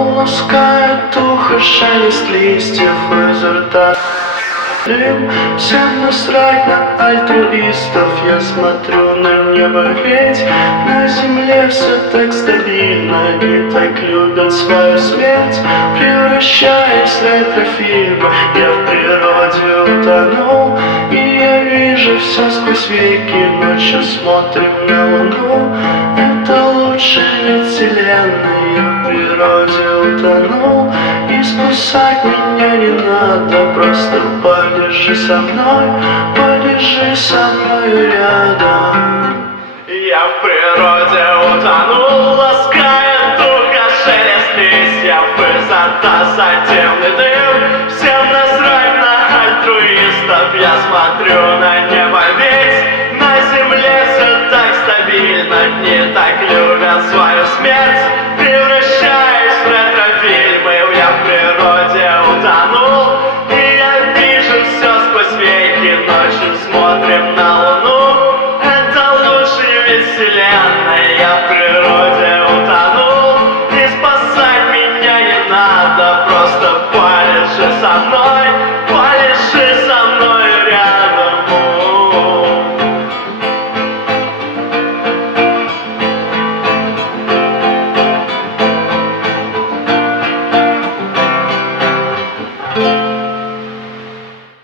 утонул, ласкает ухо шелест листьев изо рта. Всем насрать на альтруистов, я смотрю на небо, ведь на земле все так стабильно и так любят свою смерть. Превращаясь в ретрофильмы, я в природе утонул, и я вижу все сквозь веки, ночью смотрим на луну. Это лучшая вселенная, я в природе утонул, и спасать меня не надо, просто полежи со мной, полежи со мной рядом. Я в природе утонул, ласкает духа шелест листьев изо рта сатирный дым. Всем насрать на альтруистов, я смотрю